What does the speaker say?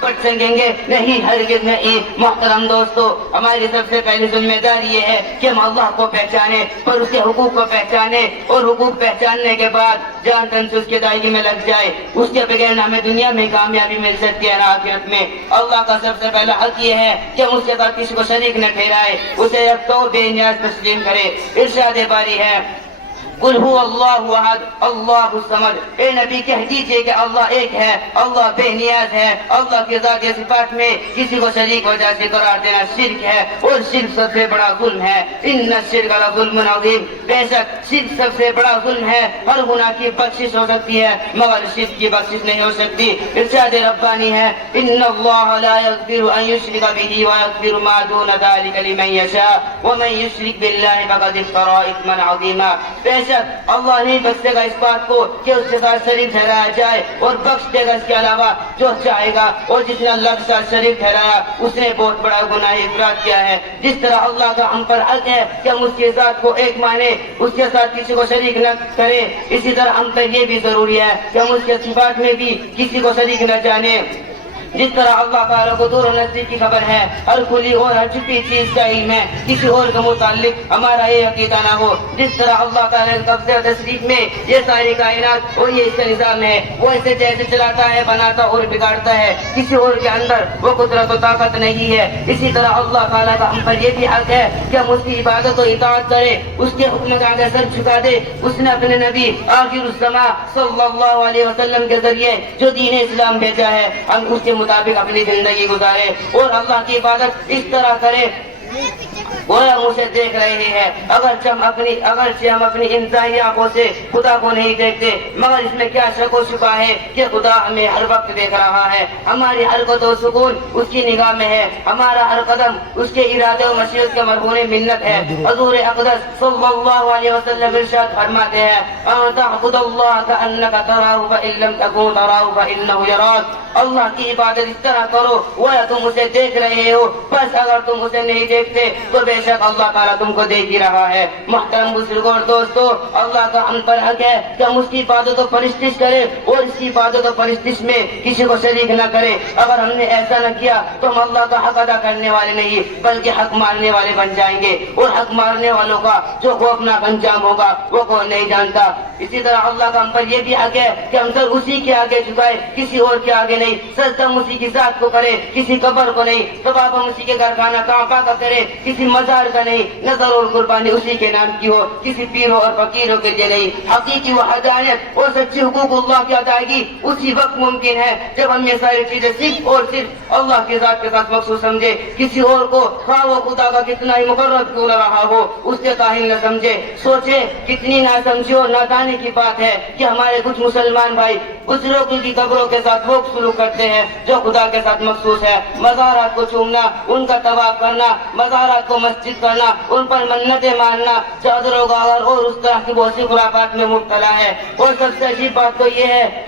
پڑھ سکیں گے؟ نہیں، ہرگز نہیں۔ محترم دوستو، ہماری سب سے پہلی ذمہ داری یہ ہے کہ ہم اللہ کو پہچانے اور اس کے حقوق کو پہچانے، اور حقوق پہچاننے کے بعد جان تن سے اس کی ادائیگی میں لگ جائے۔ اس کے بغیر نہ ہمیں دنیا میں کامیابی مل سکتی ہے نہ آخرت میں۔ اللہ کا سب سے پہلا حق یہ ہے کہ ہم اس کے ساتھ کسی کو شریک نہ ٹھہرائے، اسے یک تو بے نیاز تسلیم کرے۔ ارشاد باری ہے قل هو اللہ احد اللہ الصمد، اے نبی کہہ دیجئے کہ اللہ ایک ہے، اللہ بے نیاز ہے۔ اللہ کی ذات یا صفات میں کسی کو شریک وجہ سے قرار دینا شرک ہے، اور شرک سب سے بڑا ظلم ہے۔ ان الشرک لظلم عظیم، بے شک شرک سب سے بڑا ظلم ہے۔ ہر گناہ کی بخشش ہو سکتی ہے مگر شرک کی بخشش نہیں ہو سکتی۔ ارشاد ربانی ہے ان اللہ لا یغفر ان یشرک به ویغفر ما دون ذلك لمن یشاء ومن یشرک باللہ فقد افترى اثما عظیما، اللہ نہیں بخشے گا اس بات کو کہ اس کے ساتھ شریک ٹھہرایا جائے، اور بخش دے گا اس کے علاوہ جو چاہے گا، اور جس نے اللہ کے ساتھ شریک ٹھہرایا اس نے بہت بڑا گناہ افراد کیا ہے۔ جس طرح اللہ کا ہم پر حق ہے کہ ہم اس کی ذات کو ایک مانے، اس کے ساتھ کسی کو شریک نہ کریں، اسی طرح ہم پر یہ بھی ضروری ہے کہ ہم اس کے صفات میں بھی کسی کو شریک نہ جانیں۔ جس طرح اللہ تعالیٰ کو دور و نزدیک کی خبر ہے، ہر کھلی اور ہر چھپی چیز کا علم ہے، کسی اور کے متعلق ہمارا یہ عقیدہ نہ ہو۔ جس طرح اللہ تعالیٰ کے قبضے و تصریف میں یہ ساری کائنات اور یہ اس کا نظام ہے، وہ اسے جیسے چلاتا ہے، بناتا اور بگاڑتا ہے، کسی اور کے اندر وہ قدرت و طاقت نہیں ہے۔ اسی طرح اللہ تعالیٰ کا ہم پر یہ بھی حق ہے کہ ہم اس کی عبادت و اطاعت کریں، اس کے حکم کے آگے سر جھکا دے۔ اس نے اپنے نبی آخر الزماں صلی اللہ علیہ وسلم کے ذریعے جو دین اسلام بھیجا ہے، ہم اس کے مطابق اپنی زندگی گزارے اور اللہ کی عبادت اس طرح کرے گویا مجھے دیکھ رہے ہیں۔ اگرچہ ہم اپنی انسانی آنکھوں سے خدا کو نہیں دیکھتے، مگر اس میں کیا شک و شبہ ہے کہ خدا ہمیں ہر وقت دیکھ رہا ہے۔ ہماری حرکت و سکون اس کی نگاہ میں ہے، ہمارا ہر قدم اس کے ارادے و مشیت کے مرہون منت ہے۔ حضور اقدس صلی اللہ علیہ وسلم ارشاد فرماتے ہیں ان تعبد اللہ کانک تراہ فان لم تکن تراہ فانہ یراک، اللہ کی عبادت اس طرح کرو گویا تم اسے دیکھ رہے ہو، بس اگر تم اسے نہیں دیکھتے تو بے شک اللہ تعالیٰ تم کو دیکھ ہی رہا ہے۔ محترم بزرگوں اور دوستو، اللہ کا ہم پر حق ہے کہ ہم اس کی عبادت و پرستش کریں، اور اس کی عبادت و پرستش میں کسی کو شریک نہ کریں۔ اگر ہم نے ایسا نہ کیا تو ہم اللہ کا حق ادا کرنے والے نہیں بلکہ حق مارنے والے بن جائیں گے، اور حق مارنے والوں کا جو خوفناک انجام ہوگا وہ کون نہیں جانتا۔ اسی طرح اللہ کا ہم پر یہ بھی حق ہے کہ ہم سر اسی کے آگے جھکائے، کسی اور کے آگے نہیں، سجدہ ہم اسی کی ذات کو کرے، کسی قبر کو نہیں، طواف ہم اسی کے گھر خانہ کعبہ کا کرے، کسی مزار کا نہیں، نظر اور قربانی اسی کے نام کی ہو، کسی پیروں اور فقیروں کے لیے نہیں۔ حقیقی وحدانیت اور سچی حقوق اللہ کی ادائیگی اسی وقت ممکن ہے جب ہم یہ ساری چیزیں صرف اور صرف اللہ کی ذات کے ساتھ مخصوص سمجھے، کسی اور کو خواہ وہ خدا کا کتنا ہی مقرب کیوں نہ رہا ہو اس سے کاہل نہ سمجھے۔ سوچے کتنی ناسمجھی اور نادانی کی بات ہے کہ ہمارے کچھ مسلمان بھائی بزرگوں کی قبروں کے ساتھ وہ سلوک کرتے ہیں جو خدا کے ساتھ مخصوص ہے۔ مزارات کو چومنا، ان کا طواف کرنا، مزارات کو مسجد کرنا، ان پر منتیں ماننا، چادروں کا اور اس طرح کی بہت سی خرافات میں مبتلا ہے۔ اور سب سے عجیب بات تو یہ ہے کہ